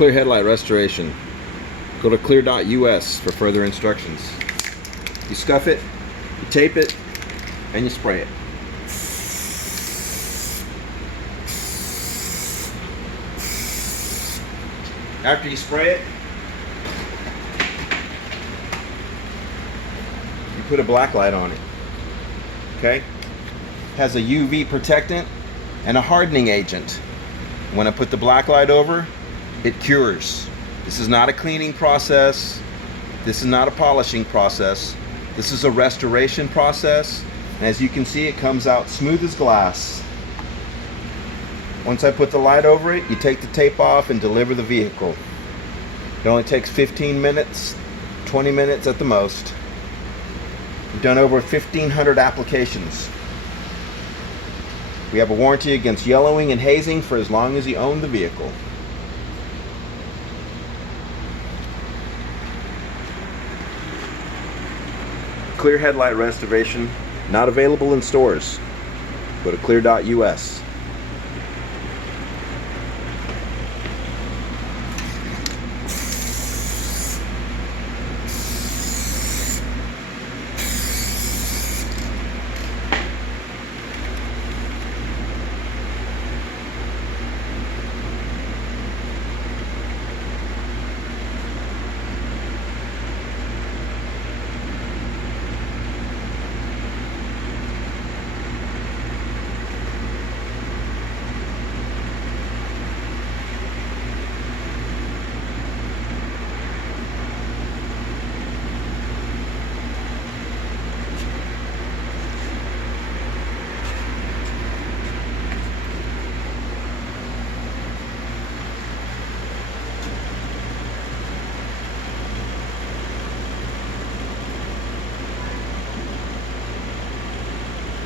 Clear Headlight Restoration. Go to clear.us for further instructions. You scuff it, you tape it, and you spray it. After you spray it, you put a black light on it. Okay? Has a UV protectant and a hardening agent. When I put the black light over, it cures. This is not a cleaning process. This is not a polishing process. This is a restoration process. And as you can see, it comes out smooth as glass. Once I put the light over it, you take the tape off and deliver the vehicle. It only takes 15 minutes, 20 minutes at the most. We've done over 1,500 applications. We have a warranty against yellowing and hazing for as long as you own the vehicle. Clear Headlight Restoration, not available in stores. Go to clear.us.